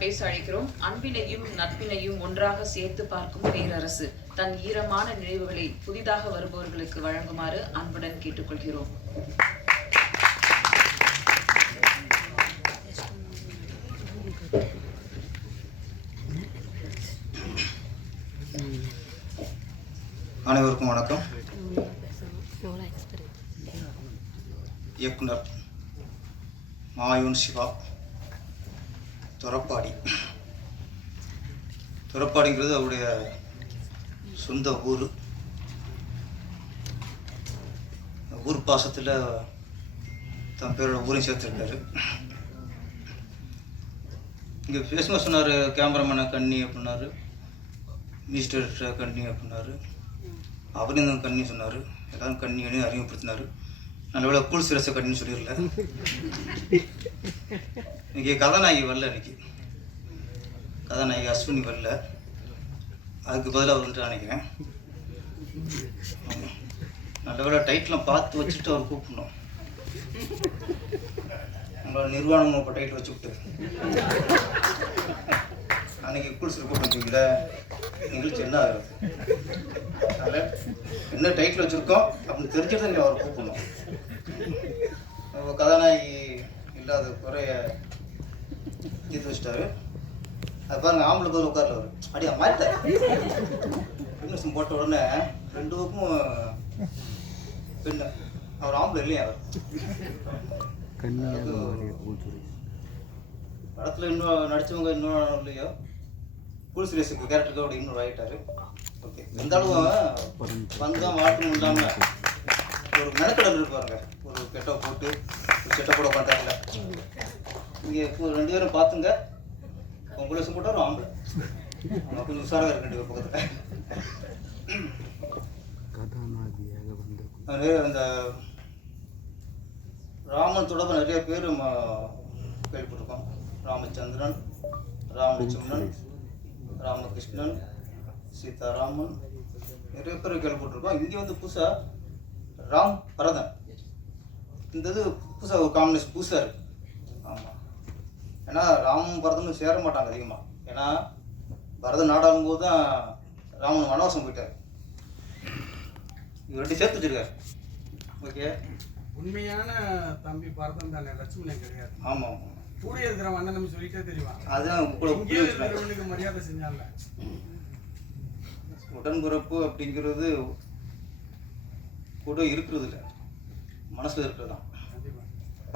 பேச அழைக்கிறோம் அன்பினையும் நட்பினையும் ஒன்றாக சேர்த்து பார்க்கும் பேரரசு தன் ஈரமான நினைவுகளை புதிதாக வருபவர்களுக்கு வழங்குமாறு அன்புடன் கேட்டுக்கொள்கிறோம். அனைவருக்கும் வணக்கம். இயக்குனர் மாயூன் சிவா. துறப்பாடி. துறப்பாடிங்கிறது அவருடைய சொந்த ஊர். ஊர் பாசத்தில் தன் பேரோட ஊரையும் சேர்த்துருக்காரு. இங்கே பேசுங்க சொன்னார் கேமராமேனை கண்ணி அப்படின்னாரு மினிஸ்டர் கண்ணி அப்படின்னாரு. அவரும் கண்ணி சொன்னார். எல்லாரும் கண்ணி அறிமுகப்படுத்தினார். நல்லவேளை கூல் சிரச கண்ணின்னு சொல்லிடல இன்னைக்கு கதாநாயகி வரல இன்னைக்கு. கதாநாயகி அஸ்வினி வரல. அதுக்கு பதிலாக அவர் வந்துட்டு நினைக்கிறேன். ஆமாம் நல்லவேளை டைட்டிலாம் பார்த்து வச்சுட்டு அவர் கூப்பிடணும். நம்மளோட நிர்வாணம் இப்போ டைட்டில் வச்சு விட்டு. அன்னைக்கு கூல்சில் கூப்பிட்டு வச்சுக்கல நிகழ்ச்சி என்ன ஆகுறது? அதனால் என்ன டைட்டில் வச்சுருக்கோம் அப்படின்னு தெரிஞ்சுட்டு தான் அவர் கூப்பிடணும். கதாநாயகி இல்லாத குறைய தீர்த்து வச்சிட்டாரு. அது பாருங்க ஆம்பளை பதில் உட்கார்ல அடியா மாட்டார் பின்னசம் போட்ட உடனே ரெண்டு பக்கமும் பெண்ணு. அவர் ஆம்பளை இல்லையா அவர்? படத்தில் இன்னும் நடிச்சவங்க இன்னும் இல்லையோ? புலிஸ் ரேஸுக்கு கேரக்டருக்கு அப்படி இன்னும் ஆகிட்டாரு ஓகே இருந்தாலும் வந்தால் மாற்றம் இல்லாமல் ஒரு மெனக்கடல் இருக்கு பாருங்க. ஒரு கெட்ட போட்டு செட்டை கூட உட்காந்தாங்கல்ல இங்கே ரெண்டு பேரும் பார்த்துங்க. உங்க புலிஸ் போட்டால் ஒரு ஆம்பளை. அவங்க கொஞ்சம் உஷாராக இருக்கு ரெண்டு பேர் பக்கத்தில். அந்த ராமன் தொடர்பு நிறைய பேர் நம்ம கேள்விப்பட்டிருக்கோம். ராமச்சந்திரன் ராமலட்சுமணன் ராமகிருஷ்ணன் சீதாராமன். நிறைய பேர் கேள்விப்பட்டிருக்கோம். இங்கே வந்து புதுசாக ராம் பரதன். இந்த இது புதுசாக ஒரு காம்பினேஷன் புதுசாக இருக்கு. ஆமாம் ஏன்னா ராமன் பரதனும் சேர மாட்டாங்க அதிகமாக ஏன்னா பரதன் நாடாடும் போது தான் ராமன் வனவாசம் போயிட்டார். இவர் ரெண்டு சேர்த்து வச்சிருக்காரு. ஓகே. உண்மையான தம்பி பரதம் தானே லட்சுமணன் கிடையாது. ஆமாம் ஆமாம் கூட இருக்கிற அண்ணன் தம்பி சொல்லிட்டே தெரியுமா? அதுதான் இருக்கிறவனுக்கு மரியாதை செஞ்சான்ல. உடன்பிறப்பு அப்படிங்கிறது கூட இருக்கிறது இல்லை. மனசில் இருக்கிறது தான். கண்டிப்பா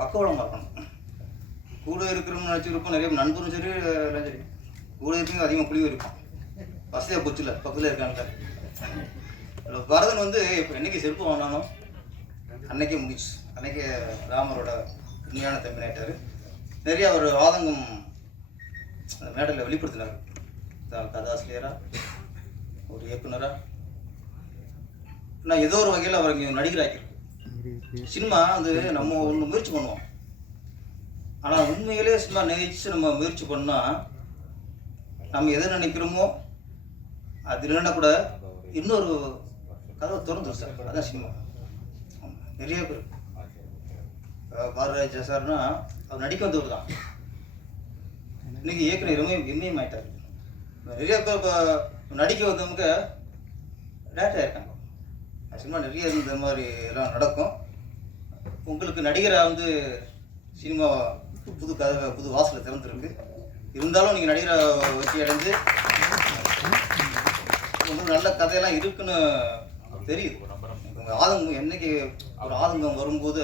பார்க்கணும் கூட இருக்கிறோம்னு நினச்சிருப்போம் நிறைய நண்பரும் சரி எல்லாம் சரி. கூட இருக்கிறவங்க அதிகமாக புளிவு இருக்கும் வசதியாக போச்சுல பக்கத்தில் இருக்காங்க. பரதன் வந்து இப்போ என்னைக்கு செருப்பு வாங்கினாலும் அன்னைக்கே முடிச்சு அன்னைக்கே ராமரோட உண்மையான தம்பி ஆயிட்டார். நிறைய அவர் ஆதங்கம் அந்த மேடையில் வெளிப்படுத்தினார். கதாசிரியராக ஒரு இயக்குனராக நான் ஏதோ ஒரு வகையில் அவர் இங்கே நடிகராக்கிருக்கு சினிமா வந்து நம்ம ஒன்று முயற்சி பண்ணுவோம். ஆனால் உண்மையிலே சினிமா நினைச்சு நம்ம முயற்சி பண்ணால் நம்ம எதை நினைக்கிறோமோ அது இல்லைன்னா கூட இன்னொரு கதவை திறந்துரும் சார். அதான் சினிமா. நிறைய பேர். அஹ் பாரதிராஜா சார்னா அவர் நடிக்க வந்தவர் தான். இன்னைக்கு இயக்குனர் இமயம் இமயம் ஆயிட்டார். நிறைய பேர் இப்போ நடிக்க வந்தவங்க டேரக்டர் இருக்காங்க சினிமா நிறைய இந்த மாதிரி எல்லாம் நடக்கும். உங்களுக்கு நடிகராக வந்து சினிமா புது கதை புது வாசலை திறந்துருக்கு. இருந்தாலும் நீங்கள் நடிகராக வெற்றி அடைஞ்சு உங்களுக்கு நல்ல கதையெல்லாம் இருக்குன்னு தெரியுது. உங்கள் ஆதங்கம் என்னைக்கு ஒரு ஆதங்கம் வரும்போது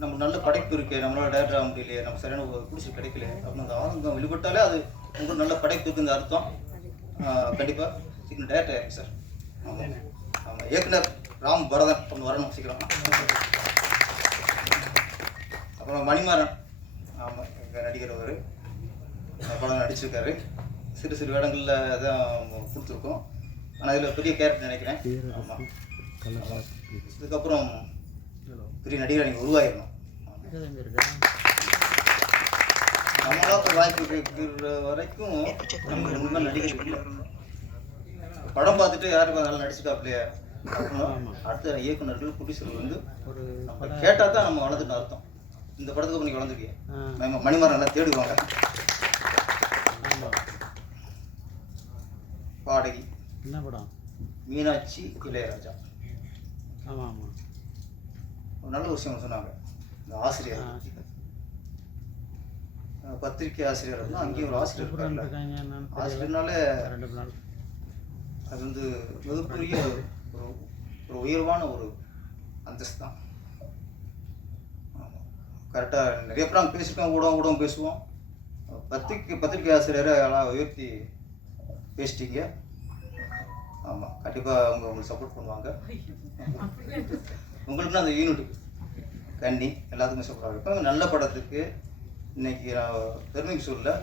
நமக்கு நல்ல படைப்பு இருக்கே நம்மளால டேரக்டர் ஆக முடியலையே நம்ம சரியான ஒரு கிடைக்கல அப்படின்னு அந்த ஆதங்கம் வெளிப்பட்டாலே அது உங்களுக்கு நல்ல படைப்பு இருக்குன்னு அர்த்தம். கண்டிப்பாக சீக்கிரம் டேரக்டர் ஆயிருக்கு சார். ஆமாம் இயக்குனர் ராம் பரதன் ஒன்று வரணும் சீக்கிரம். அப்புறம் மணிமாறன். ஆமாம் எங்கள் நடிகர் அவர். படம் நடிச்சிருக்காரு. சிறு சிறு வேடங்களில் தான் கொடுத்துருக்கோம். ஆனால் இதில் பெரிய கேரக்டர் நினைக்கிறேன். ஆமாம் இதுக்கப்புறம் பெரிய நடிகர் நீங்கள் உருவாயிடணும் நம்மளாக வாய்ப்பு கேட்குற வரைக்கும் நம்ம நடிகர் படம் பார்த்துட்டு யாருக்கும் நல்லா நடிச்சுட்டாப்லையே அப்படின்னா அடுத்த இயக்குனர்கள் ப்ரொடியூசர்கள் வந்து நம்ம கேட்டால் தான் நம்ம வளர்ந்துட்டு அர்த்தம். இந்த படத்துக்கு நீங்க வளர்ந்துருக்கீங்க நம்ம மணிமாறன் நல்லா தேடுவாங்க. பாடகி. என்ன படம்? மீனாட்சி இளையராஜா. ஆமாம் ஆமாம் ஒரு நல்ல விஷயம் சொன்னாங்க. இந்த ஆசிரியர். அஹ் பத்திரிக்கை ஆசிரியர் அப்படின்னா அங்கேயும் ஒரு ஆசிரியர் இருக்காங்க. ஆசிரியர்னாலே ரெண்டு நாள். அது வந்து மிகப்பெரிய ஒரு ஒரு உயர்வான ஒரு அந்தஸ்து தான் கரெக்டாக நிறைய பேர் நாங்கள் பேசியிருக்கோம் ஊடகம் ஊடகம் பேசுவோம். பத்திரிக்கை பத்திரிக்கை ஆசிரியரை எல்லாம் உயர்த்தி பேசிட்டீங்க. ஆமாம் கண்டிப்பாக அவங்க உங்களுக்கு சப்போர்ட் பண்ணுவாங்க. உங்களுக்குன்னா அந்த யூனிட் கன்னி எல்லாத்துக்குமே சப்போர்ட் இருக்கும். நல்ல படத்துக்கு இன்னைக்கு நான் பெருமைக்கு சொல்ல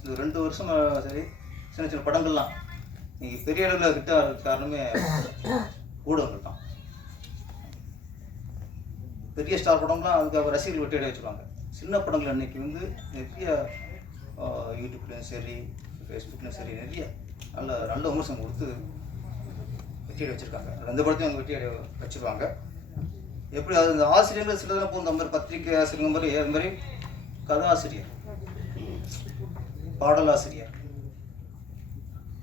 இந்த ரெண்டு வருஷம் சரி சின்ன சின்ன படங்கள்லாம் இன்னைக்கு பெரிய அளவில் கிட்ட காரணமே ஊடகங்கள் தான் பெரிய ஸ்டார் படம்லாம் அதுக்காக ரசிகர்கள் வெட்டியடைய வச்சுருவாங்க. சின்ன படங்கள் அன்னைக்கு வந்து நிறைய யூடியூப்லேயும் சரி ஃபேஸ்புக்லேயும் சரி நிறைய நல்ல நல்ல விமர்சனம் கொடுத்து வெற்றியடை வச்சுருக்காங்க. ரெண்டு படத்தையும் அவங்க வெற்றியடை வச்சுருவாங்க. எப்படி அது இந்த ஆசிரியர்கள் சிலதெல்லாம் போகும் இந்த மாதிரி பத்திரிகை ஆசிரியர் மாதிரி அது மாதிரி கதாசிரியர் பாடலாசிரியர்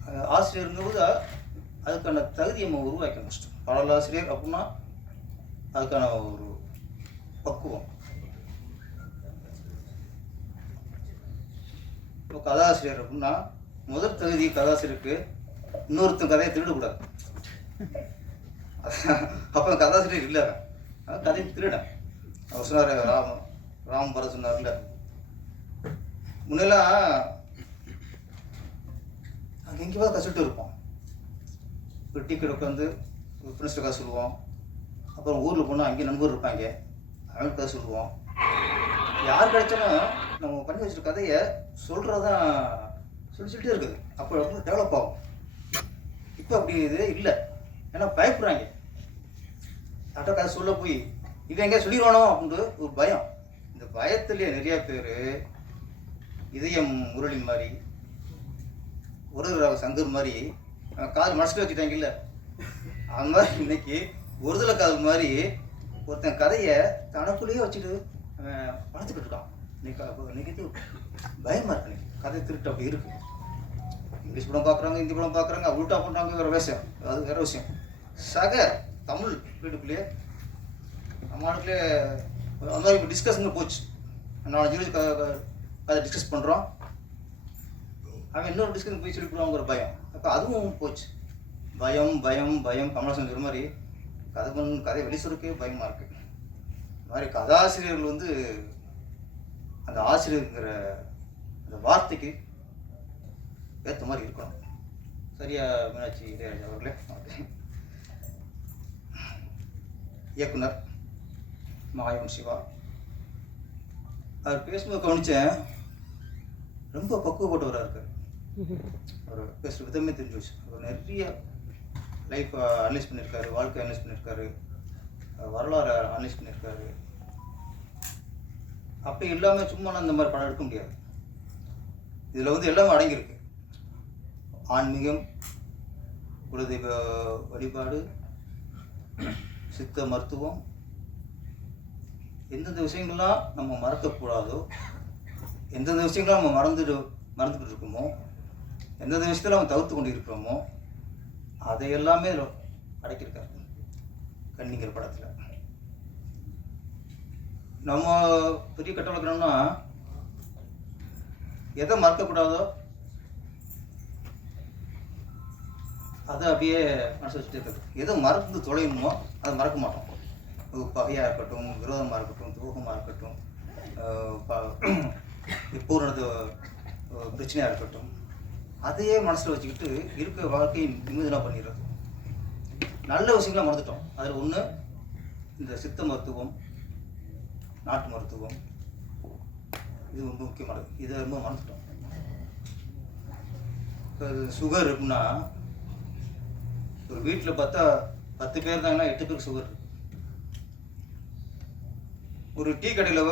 ஆசிரியருங்கிறது அதுக்கான தகுதியை நம்ம உருவாக்கணும் ஃபஸ்ட்டு பாடலாசிரியர் அப்படின்னா அதுக்கான ஒரு பக்குவம். இப்போ கதாசிரியர் அப்படின்னா முதல் தகுதி கதாசிரியருக்கு இன்னொருத்தன் கதையை திருடக்கூடாது. அப்போ கதாசிரியர் இல்லை. அவன். கதையை திருடன். அவர் சொன்னார் ராம் ராம் பர சொன்னார்ல. முன்னெல்லாம் அங்கே எங்கேயாவது கசிட்டு இருப்போம். ஒரு டீ கடை உட்காந்து ஒரு கதை சொல்லுவோம். அப்புறம் ஊரில் போனால் அங்கேயே நண்பர் இருப்பாங்க. அவங்களுக்கு கதை சொல்லுவோம். யார் கிடைச்சாலும் நம்ம பண்ணி வச்சிருக்க கதையை சொல்கிறதான் சொல்லி சொல்லிட்டே இருக்குது. அப்போ வந்து டெவலப் ஆகும். இப்போ அப்படி இது இல்லை. ஏன்னா பயப்படுறாங்க. யார்கிட்ட கதை சொல்ல போய் இவன் எங்கேயா சொல்லிடுவானோ அப்படின்ட்டு ஒரு பயம். இந்த பயத்துலேயே நிறையா பேர் இதயம் முரளி மாதிரி ஒரு சங்கர் மாதிரி காது கால் மனசில் வச்சுட்டாங்கல்ல அந்த மாதிரி இன்னைக்கு ஒருதலை கால் மாதிரி ஒருத்தன் கதையை தனக்குள்ளேயே வச்சுட்டு வளர்த்துக்கிட்டு இருக்கான். இன்னைக்கு இன்னைக்கு இது பயமா இருக்கு இன்னைக்கு. கதை திருட்டு அப்படி இருக்கு. இங்கிலீஷ் படம் பார்க்குறாங்க ஹிந்தி படம் பார்க்குறாங்க உல்ட்டா பண்ணுறாங்க விஷயம் அது வேற விஷயம். சக தமிழ் வீட்டுக்குள்ளேயே நம்ம ஆளுக்குள்ளே அந்த மாதிரி இப்போ டிஸ்கஷன் போச்சு. நாலஞ்சு கதை டிஸ்கஸ் பண்ணுறோம் அவன் இன்னொரு டிஸ்கஷன் போய் சொல்லிவிடுவாங்கிற பயம். அப்போ அதுவும் போச்சு. பயம் பயம் பயம். கமலஹாசன் சொல்ற மாதிரி கதை பண்ண கதை வெளி சொல்றதுக்கே பயமாக இருக்கு. இந்த மாதிரி கதாசிரியர்கள் வந்து அந்த ஆசிரியருங்கிற அந்த வார்த்தைக்கு ஏற்ற மாதிரி இருக்கணும். சரியா மீனாட்சி இளையராஜா அவர்களே? இயக்குனர் மாயம் சிவா. அவர் பேசும்போது கவனித்தேன் ரொம்ப பக்குவப்பட்டவராக இருக்கார். அவர் பெஸ்ட் விதமே தெரிஞ்சு வச்சு அவர் நிறைய லைஃப்பை அனலைஸ் பண்ணியிருக்காரு வாழ்க்கை அனலைஸ் பண்ணியிருக்காரு வரலாறு அனலைஸ் பண்ணியிருக்காரு அப்படி எல்லாமே சும்மா நான் இந்த மாதிரி படம் எடுக்க முடியாது. இதில் வந்து எல்லாமே அடங்கியிருக்கு. ஆன்மீகம் குலதெய்வ வழிபாடு சித்த மருத்துவம் எந்தெந்த விஷயங்கள்லாம் நம்ம மறக்கக்கூடாதோ எந்தெந்த விஷயங்கள்லாம் நம்ம மறந்துட்டு மறந்துக்கிட்டு இருக்கோமோ எந்தெந்த விஷயத்தில் அவன் தவிர்த்து கொண்டு இருக்கிறோமோ அதை எல்லாமே இதுல அடக்கியிருக்காரு. கன்னிங்கிற படத்தில். நம்ம பெரிய கட்டம் வளர்க்கணும்னா எதை மறக்கக்கூடாதோ அதை அப்படியே மனசு வச்சுட்டு இருக்கிறது. எதை மறந்து தொலையணுமோ அதை மறக்க மாட்டோம். பகையாக இருக்கட்டும் விரோதமாக இருக்கட்டும் துரோகமாக இருக்கட்டும் இப்போ நடந்த பிரச்சனையாக இருக்கட்டும் அதையே மனசில் வச்சுக்கிட்டு இருக்க வாழ்க்கையை நிம்மதினா பண்ணிடுறது. நல்ல விஷயங்களை மறந்துட்டோம். அதில் ஒன்று இந்த சித்த மருத்துவம் நாட்டு மருத்துவம் இது ரொம்ப முக்கியமானது. இதை ரொம்ப மறந்துட்டோம். இப்போ சுகர் இருக்குன்னா ஒரு வீட்டில் பார்த்தா பத்து பேர் இருந்தாங்கன்னா எட்டு பேருக்கு சுகர் ஒரு டீ கடையில்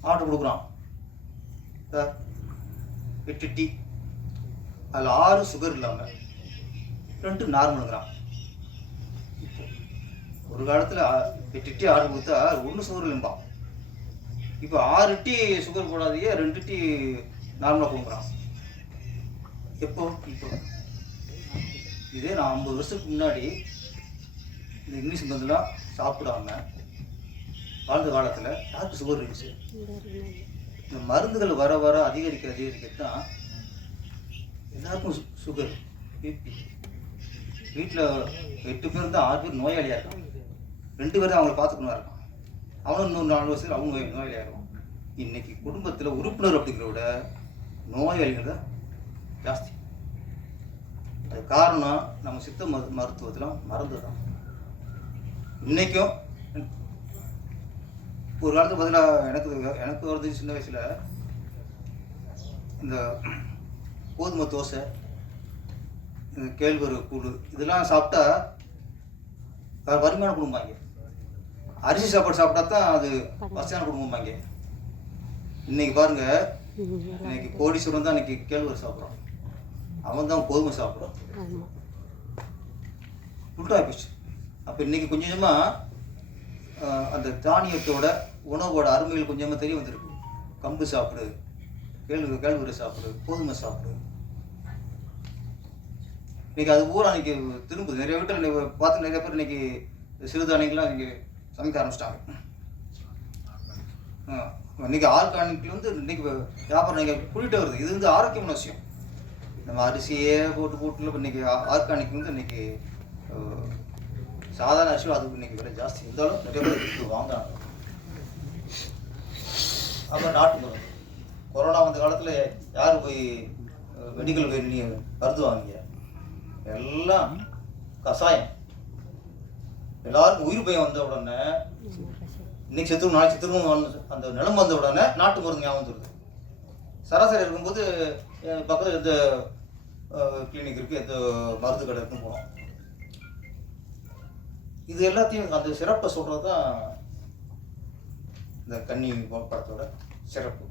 ஆர்டர் கொடுக்குறான். சார் எட்டு டீ. அதில் ஆறு சுகர் இல்லாமல் ரெண்டு நார்மலுங்கிறான் ஒரு காலத்தில் எட்டு டீ ஆர்டர் கொடுத்தா ஒன்று சுகர் இல்லைம்பான் இப்போ ஆறு டீ சுகர் போடாதையே ரெண்டு டீ நார்மலாக கொடுக்குறான் எப்போ? இப்போ. இதே நான் ஐம்பது வருஷத்துக்கு முன்னாடி இந்த இங்கிலீஷ் மருந்துலாம் சாப்பிடாம வாழ்ந்த காலத்தில் யாருக்கு சுகர் இருந்துச்சு இந்த மருந்துகள் வர வர அதிகரிக்க அதிகரிக்க தான் எல்லாருக்கும் சு- சுகர் பிபி வீட்டில் எட்டு பேர் தான் ஆறு பேர் நோயாளியாக இருக்கான். ரெண்டு பேர் தான் அவங்கள பார்த்துக்கணும் இருக்கான். அவனும் இன்னொரு நாலு வருஷத்தில் அவங்க நோய் இருக்கும் இன்றைக்கி குடும்பத்தில் உறுப்பினர் அப்படிங்கிறத விட நோயாளிகள் தான் ஜாஸ்தி. அது காரணம் நம்ம சித்த மரு மருத்துவத்தில் மருந்து தான் இன்னைக்கும் ஒரு காலத்துக்கு பதிலாக எனக்கு எனக்கு வருது சின்ன வயசில். இந்த கோதுமை தோசை கேழ்வரகு கூழ் இதெல்லாம் சாப்பிட்டா வ- வறுமையான குடும்பம் இங்கே அரிசி சாப்பாடு சாப்பிட்டா தான் அது வசதியான குடும்பம் இங்கே இன்னைக்கு பாருங்க இன்னைக்கு கோடீஸ்வரன் தான் இன்னைக்கு கேழ்வரகு சாப்பிட்றான். அவன் தான் கோதுமை சாப்பிட்றான். உல்டா போச்சு. அப்போ இன்னைக்கு கொஞ்சம் கொஞ்சமாக அந்த தானியத்தோட உணவோட அருமைகள் கொஞ்சமாக தெரிய வந்திருக்கு. கம்பு சாப்பிடு கேழ்வரகு கேழ்வரகு சாப்பிடு கோதுமை சாப்பிடு. இன்னைக்கு அது பூரா அன்னைக்கு திரும்புது. நிறைய வீட்டில் இன்னைக்கு பார்த்து நிறைய பேர் இன்னைக்கு சிறுதானியங்கள்லாம் இங்கே சமைக்க ஆரம்பிச்சிட்டாங்க. இன்னைக்கு ஆர்கானிக்ல வந்து இன்னைக்கு வியாபாரம் இன்னைக்கு கூட்டிகிட்டே வருது. இது வந்து ஆரோக்கியமான விஷயம். நம்ம அரிசியே போட்டு போட்டுல இன்னைக்கு ஆர்கானிக் வந்து இன்னைக்கு சாதாரண அரிசியும் அதுக்கு இன்னைக்கு விலை ஜாஸ்தி. இருந்தாலும் நிறைய பேர் எடுத்து வாங்குறாங்க. அப்புறம் நாட்டு மருந்து கொரோனா வந்த காலத்தில் யார் போய் மெடிக்கல் போய் நீ மருந்து வாங்கிய எல்லாம் கசாயம் எல்லாருக்கும் உயிர் பயம் வந்த உடனே இன்னைக்கு செத்துரும் நாளைக்கு செத்துரும் அந்த நிலம் வந்த உடனே நாட்டு மருந்து ஞாபகம் வந்துடுது சராசரி இருக்கும்போது பக்கத்தில் எந்த கிளினிக் இருக்குது எந்த மருந்து கடை இருக்குன்னு போனோம். இது எல்லாத்தையும் அந்த சிறப்பை சொல்கிறது தான் இந்த கன்னி படத்தோட சிறப்பு.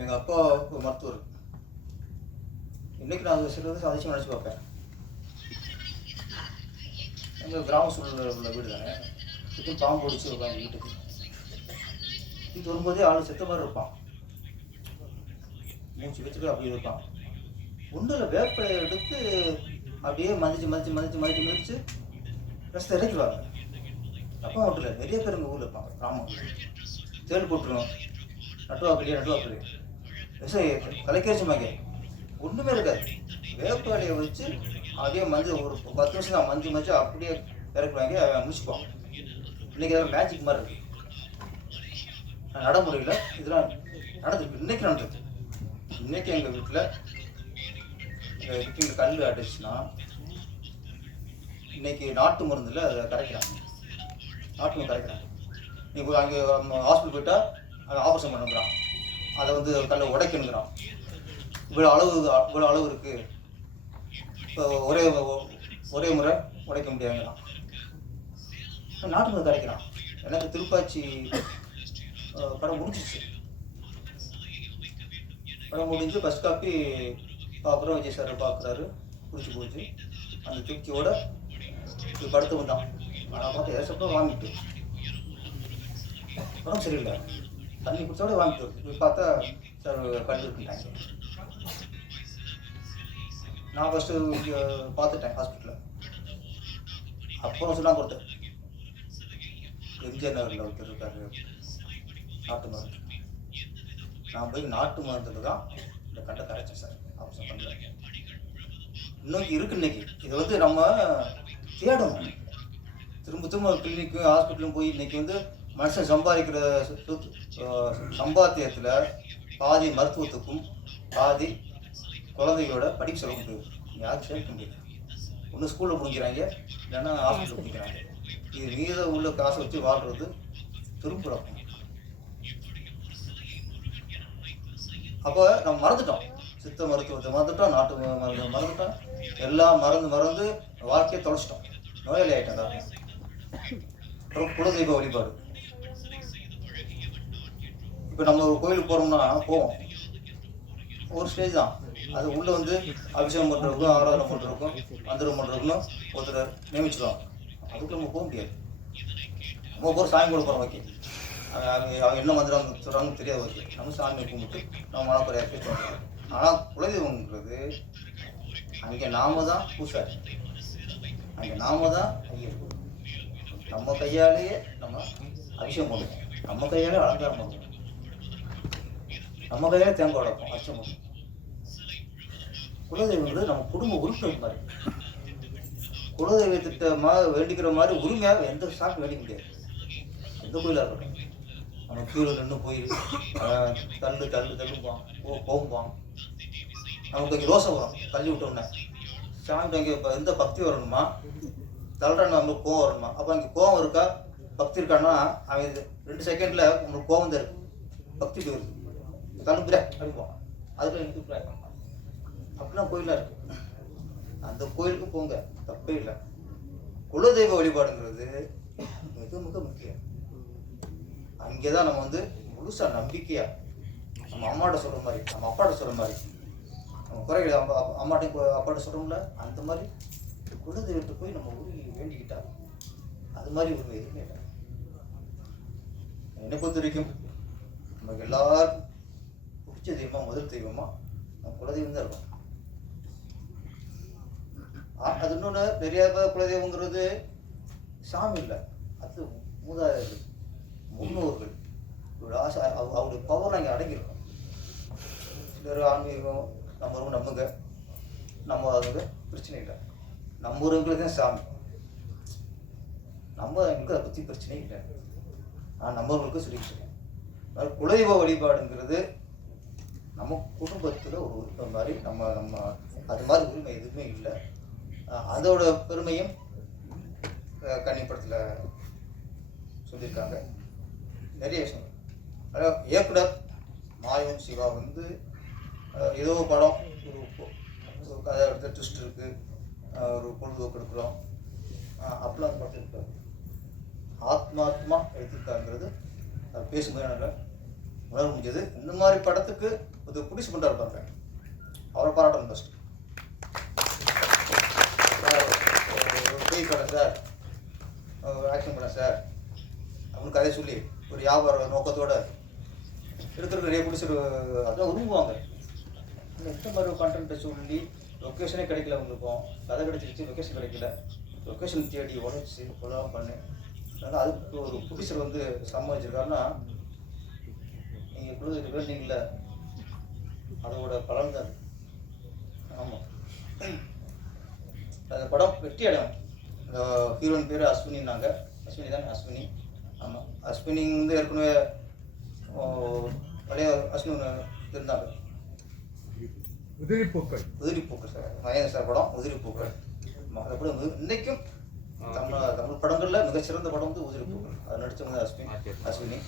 எங்கள் அப்பா மருத்துவர். இன்னைக்கு நான் அது சிலது சாதிச்சு நினச்சி பார்ப்பேன். எங்கள் கிராம சூழலில் உள்ள வீடு தானே? சுற்றி பாம்பு பிடிச்சி வருவாங்க வீட்டுக்கு. இது வரும்போதே ஆள் செத்த மாதிரி இருப்பான். மூச்சு வச்சுட்டு அப்படியே இருப்பான். ஒன்றில் வேப்பிலையை எடுத்து அப்படியே மதிச்சு மதிச்சு மதிச்சு மதிச்சு மதிச்சு ரசத்தை இறக்கிடுவாங்க அப்பா மட்டும் இல்லை நிறைய பேர் எங்கள் ஊரில் இருப்பாங்க கிராமம். தேள் போட்டுருவோம் நட்டுவாக்கிலையே நட்டுவாக்கிலையே விஷம் தலைக்கரிச்சமாங்க ஒன்றுமே இருக்காது வேப்பாலையை வச்சு அதே மஞ்சள் ஒரு பத்து நிமிஷம் நான் மஞ்சள் மஞ்சள் அப்படியே இறக்குவாங்க அவன் இன்னைக்கு அதெல்லாம் மேஜிக் மாதிரி இருக்கு. நடைமுறையில் இதெல்லாம் நடந்திருக்கு. இன்னைக்கு நடந்திருக்கு. இன்னைக்கு எங்கள் வீட்டில் எங்கள் கல் அடிச்சுன்னா இன்னைக்கு நாட்டு மருந்தில் அதை கரைக்கிறாங்க. நாட்டு மருந்து கரைக்கிறாங்க. நீ அங்கே ஹாஸ்பிட்டல் போயிட்டால் அதை ஆபரேஷன் பண்ணுங்கிறான். அதை வந்து கல்லை உடைக்கணுங்கிறான். இவ்வளோ அளவு இவ்வளோ அளவு இருக்குது இப்போ ஒரே ஒரே முறை உடைக்க முடியாதுங்கிறான் நாட்டு மருந்து கரைக்கிறான் எனக்கு திருப்பாச்சி படம் முடிஞ்சிச்சு. படம் முடிஞ்சு ஃபஸ்ட் காப்பி பார்க்குறோம். விஜய் சார் பார்க்குறாரு. பிடிச்சி போச்சு. அந்த திருப்தியோட படுத்து வந்தான். ஆனால் பார்த்து ஏசப்போ வாங்கிட்டு உடம்பு சரியில்லை. தண்ணி குடிச்சோட வாங்கிட்டு பார்த்தா சார் கல் நான் ஃபஸ்ட்டு பார்த்துட்டேன் ஹாஸ்பிட்டலில் அப்புறம் சொன்னாங்க ஒருத்தர் எம்ஜிஆர் நகரில் ஒருத்தர் இருக்காரு. நாட்டு மருந்து. நான் போய் நாட்டு மருந்துல தான் இந்த கண்டை கரைச்சேன் சார். ஆப்ஷன் பண்ணல. இன்னும் இருக்கு இன்னைக்கு. இது வந்து நம்ம தேடணும். திரும்ப திரும்ப கிளினிக்கு ஹாஸ்பிட்டலும் போய் இன்னைக்கு வந்து மனுஷன் சம்பாதிக்கிற சம்பாத்தியத்தில் பாதி மருத்துவத்துக்கும் பாதி குழந்தைகளோட படிப்பு செலவு முடியும் யாரும் சேர்க்க முடியாது ஒன்று ஸ்கூலில் முடிக்கிறாங்க இல்லைன்னா ஹாஸ்பிட்டல் முடிக்கிறாங்க. இது மீத உள்ள காசை வச்சு வாழ்றது திருப்புறம் அப்போ நம்ம மறந்துட்டோம். சித்த மருத்துவத்தை மறந்துட்டோம் நாட்டு மருந்து மறந்துட்டோம். எல்லாம் மறந்து மறந்து வாழ்க்கையை தொலைச்சிட்டோம். நோயாளி ஆகிட்டோம் தான் அப்புறம் குலதெய்வ வழிபாடு. இப்போ நம்ம ஒரு கோயிலுக்கு போகிறோம்னா போவோம். ஒரு ஸ்டேஜ் தான். அது உள்ள வந்து அபிஷேகம் பண்ணுறதுக்கும் ஆராதனை பண்ணுறதுக்கும் மந்திரம் பண்ணுறதுக்கும் ஒருத்தர் நியமிச்சிடுவாங்க அதுக்கு நம்ம போக முடியாது. நம்ம போகிற சாமி கூட போகிறோம் ஓகே அவங்க அவங்க என்ன மந்திரம் சொல்கிறாங்கன்னு தெரியாது ஓகே நம்ம சாமி கும்பிட்டு நம்ம மனக்குறையா பேசுவாங்க ஆனால் குலதெய்வம்ன்றது அங்கே நாம தான் பூசாரி அங்கே நாம தான் ஐயர் நம்ம கையாலேயே நம்ம அபிஷேகம் பண்ணுவோம் நம்ம கையாலே அலங்காரம் பண்ணுவோம் நம்ம கையாலே தேங்காய் உடப்போம் அச்சம் பண்ணுவோம் குலதெய்வங்கிறது நம்ம குடும்ப உறுப்பினர் மாதிரி குலதெய்வத்திட்ட மா வேண்டிக்கிற மாதிரி உரிமையாக எந்த சாக்கு வேண்டிக்க முடியாது எந்த கோயிலாக இருக்கட்டும். நம்ம கீழே நின்று போய் தள்ளு தள்ளு தள்ளுப்பான் போ போகும்பான் நமக்கு கொஞ்சம் ரோசை வரும். தள்ளி விட்டோன்னே சாமிகிட்ட அங்கே இப்போ எந்த பக்தி வரணுமா? தள்ளுறான்னு நம்மளுக்கு கோவம் வரணுமா? அப்போ அங்கே கோவம் இருக்கா? பக்தி இருக்கான்னா அவன் இது ரெண்டு செகண்டில் உங்களுக்கு கோவம் தான் இருக்கு பக்தி இப்படி வருது தள்ளுப்புற அப்படிப்போம் அதுக்கு எனக்கு அப்படிலாம் கோயிலாக இருக்கு. அந்த கோயிலுக்கு போங்க. தப்பே இல்லை. குலதெய்வ வழிபாடுங்கிறது மிக மிக முக்கியம். அங்கே தான் நம்ம வந்து முழுசாக நம்பிக்கையாக நம்ம அம்மாட்ட சொல்கிற மாதிரி நம்ம அப்பாட்ட சொல்கிற மாதிரி. நம்ம குறைகள் அம்மா அம்மாட்டையும் அப்பாட்ட சொல்கிறோம்ல அந்த மாதிரி குலதெய்வத்தை போய் நம்ம உருகி வேண்டிக்கிட்டா அது மாதிரி ஒரு எதுவுமே இல்லை. என்னை பொறுத்த வரைக்கும் நமக்கு எல்லாருக்கும் பிடிச்ச தெய்வமாக முதல் தெய்வமாக நம்ம குலதெய்வம் தான் இருக்கும் அது இன்னொன்று பெரிய குலதெய்வங்கிறது சாமி இல்லை. அது மூதாதையர்கள் முன்னோர்கள். இவரோட ஆசை அவ- அவருடைய பவர் அங்கே அடங்கியிருக்கும். சிலர் ஆன்மீகம் நம்புறவங்க நம்புங்க. நம்ம அதுங்க பிரச்சனை இல்லை. நம்புறவங்களுக்கு தான் சாமி. நம்பாதவங்களுக்கு அதை பற்றி பிரச்சனை இல்லை. நான் நம்மவர்களுக்கு சொல்லிக்கிறேன் அதாவது குலதெய்வ வழிபாடுங்கிறது நம்ம குடும்பத்தில் ஒரு உரிமை மாதிரி நம்ம நம்ம அது மாதிரி உரிமை எதுவுமே இல்லை. அதோட பெருமையும் கன்னிப்படத்தில் சொல்லியிருக்காங்க. நிறைய விஷயம். அதாவது இயக்குனர் மாயவன் சிவா வந்து ஏதோ படம் ஒரு கதை எடுத்த ட்விஸ்ட் இருக்குது ஒரு பொழுதுபோக்கு எடுக்கிறோம். அப்படிலாம் அந்த படத்தில் இருக்காரு. ஆத்மாத்மா எடுத்திருக்காங்கிறது பேசும்போது எனக்கு உணர முடிஞ்சது இந்த மாதிரி படத்துக்கு ஒரு புடிச்சு பண்ணுறாரு பாருங்க அவரை பாராட்டணும் ஃபஸ்ட்டு சார் ஒரு பேய் சார். ஆக்ஷன் பண்ணேன் சார். அப்படின்னு கதை சொல்லி ஒரு வியாபார நோக்கத்தோடு இருக்கிற நிறைய பிடிச்சிரு அதான் விரும்புவாங்க எத்தனை இந்த மாதிரி கண்டென்ட்டை சொல்லி லொக்கேஷனே கிடைக்கல உங்களுக்கும் கதை கிடைச்சிருச்சு லொக்கேஷன் கிடைக்கல. லொக்கேஷன் தேடி உழைச்சி கொலாம் பண்ணு. அதனால் அதுக்கு ஒரு புடிசர் வந்து சமாளிச்சிருக்காருன்னா நீங்கள் குழுதுக்கு வேண்டீங்கள அதோட பலன் தான் ஆமாம் அந்த படம் வெற்றி அடையும். ஹீரோயின் பேர் அஸ்வினின்னாங்க. அஸ்வினி தானே? அஸ்வினி. ஆமாம் அஸ்வினி வந்து ஏற்கனவே பழைய அஸ்வினி ஒன்று இருந்தாங்க. உதிரி பூக்கள். உதிரி பூக்கள் சார். மகேந்திர சார் படம் உதிரி பூக்கள். ஆமா, அதை கூட இன்னைக்கும் தமிழ் தமிழ் படங்களில் மிகச்சிறந்த படம் வந்து உதிரி பூக்கள். அதை நடித்தவங்க அஸ்வினி அஸ்வினி.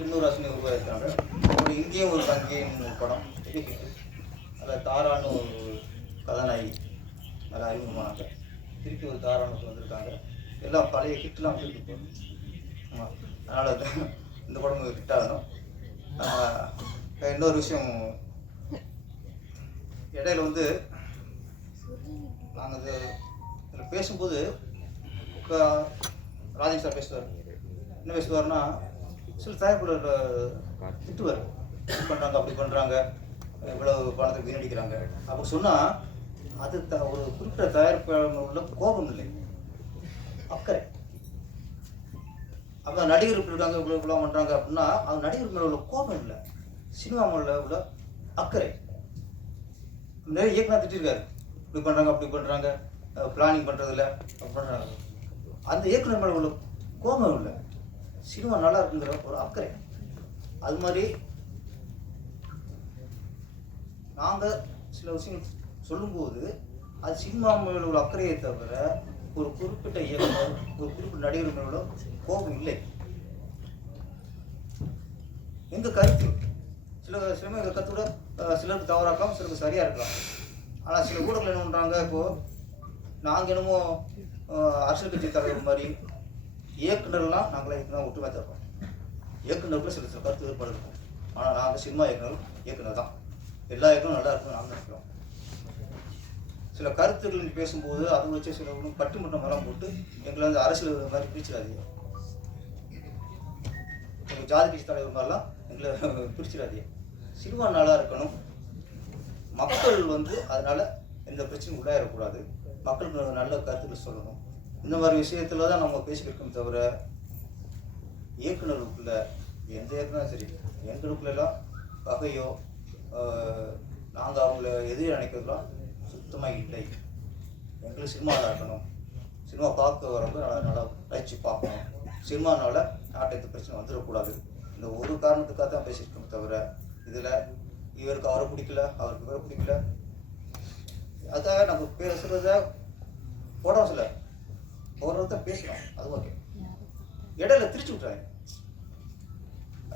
இன்னொரு அஸ்வினி உருவாயிருக்காங்க இங்கேயும் ஒரு ஒரு படம். அதில் தாரான்னு ஒரு கதாநாயகி. நல்லா அறிமுகமானாங்க. திருப்பி ஒரு தாராளத்துக்கு வந்திருக்காங்க. எல்லாம் பழைய ஹிட்லாம் திருப்பி போகணும் ஆமாம் அதனால் இந்த படம் ஹிட் ஆகணும் இன்னொரு விஷயம். இடையில வந்து நாங்கள் இது இதில் பேசும்போது இப்போ ராஜேஷ் சார் பேசுவார். என்ன பேசுவார்னா சில தயாரிப்பாளர் திட்டுவார் பண்ணுறாங்க அப்படி பண்ணுறாங்க இவ்வளோ பணத்தை வீணடிக்கிறாங்க. அப்படி சொன்னால் அது த ஒரு குறிப்பிட்ட தயாரிப்பாளர் உள்ள கோபம் இல்லை. அக்கறை. அப்போ நடிகர் இப்படி இருக்காங்க இவ்வளோ இவ்வளோ பண்ணுறாங்க அப்படின்னா அது நடிகர் மேலே உள்ள கோபம் இல்லை. சினிமா மேலே உள்ள அக்கறை. நிறைய இயக்குனர் திட்டிருக்காரு. இப்படி பண்ணுறாங்க அப்படி பண்ணுறாங்க பிளானிங் பண்ணுறதில்ல அப்படி பண்ணுறாங்க அந்த இயக்குனர் மேலே உள்ள கோபம் இல்லை. சினிமா நல்லா இருக்குங்கிற ஒரு அக்கறை. அது மாதிரி நாங்கள் சில விஷயங்கள் சொல்லும்போது அது சினிமா மேல உள்ள அக்கறையை தவிர ஒரு குறிப்பிட்ட இயக்குனர் ஒரு குறிப்பிட்ட நடிகர் மேல கோபம் இல்லை. எங்க கருத்து சில சிலமே எங்கள் கருத்தோட சிலருக்கு தவறாக இருக்கலாம் சிலருக்கு சரியாக இருக்கலாம். ஆனால் சில ஊடகங்கள் என்ன பண்ணுறாங்க இப்போது நாங்கள் என்னமோ அரசியல் கட்சி தலைவர் மாதிரி இயக்குனர்லாம் நாங்களே இயக்குனர் ஒற்றுமை தருவோம் இயக்குனருக்குள்ள சில சில கருத்து வேறுபாடு இருக்கும். ஆனால் நாங்கள் சினிமா இயக்குனர் இயக்குனர் தான். எல்லா இயக்குனரும் நல்லா இருக்கும் நாங்கள் நினைக்கிறோம். சில கருத்துக்கள் பேசும்போது அதை வச்சு சில ஒன்றும் பட்டிமன்றம் மரம் போட்டு எங்களை வந்து அரசியல் மாதிரி பிரிச்சிடாதீங்க. ஒரு ஜாதி கட்சி தலைவர் மாதிரிலாம் எங்களை பிரிச்சிடாதீங்க. சினிமா நல்லா இருக்கணும். மக்கள் வந்து அதனால் எந்த பிரச்சனையும் உள்ளாயிடக்கூடாது. மக்களுக்கு நல்ல கருத்துக்கள் சொல்லணும். இந்த மாதிரி விஷயத்தில் தான் நம்ம பேசிக்கிருக்கோம் தவிர இயக்குநருக்குள்ள எந்த இயக்குனரும் சரி எங்களுக்குள்ளெல்லாம் பகையோ நாங்கள் அவங்கள எதிரி நினைக்கிறதுலாம் சுத்தமாக இல்லை எங்களுக்கு சினிமா இருக்கணும் சினிமா பார்க்க வரவங்க நல்லா நல்லா ரசிச்சு பார்க்கணும். சினிமானால நாட்டை பிரச்சனை வந்துடக்கூடாது. இந்த ஒரு காரணத்துக்காக தான் பேசியிருக்கோம் தவிர இதில் இவருக்கு அவரை பிடிக்கல அவருக்கு இவரை பிடிக்கல. அதுக்காக நம்ம பேசுகிறத போட சொல்ல. போடுறத பேசணும். அது ஓகே. இடையில திரிச்சு விட்றாங்க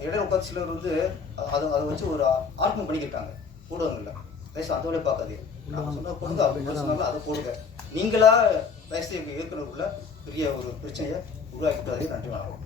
இடையில உட்காந்து சிலர் வந்து அதை அதை வச்சு ஒரு ஆர்வம் பண்ணிக்கிட்டாங்க ஊடகங்களில் பேச அந்த வழியை பார்க்காதீங்க. நான் சொன்ன போடுங்க அவங்க சொன்னாலும் அதை போடுங்க நீங்களா வயசு எங்கள் இயக்குனருக்குள்ள பெரிய ஒரு பிரச்சனையை உருவாக்கிட்டாதே நன்றி வணக்கம்.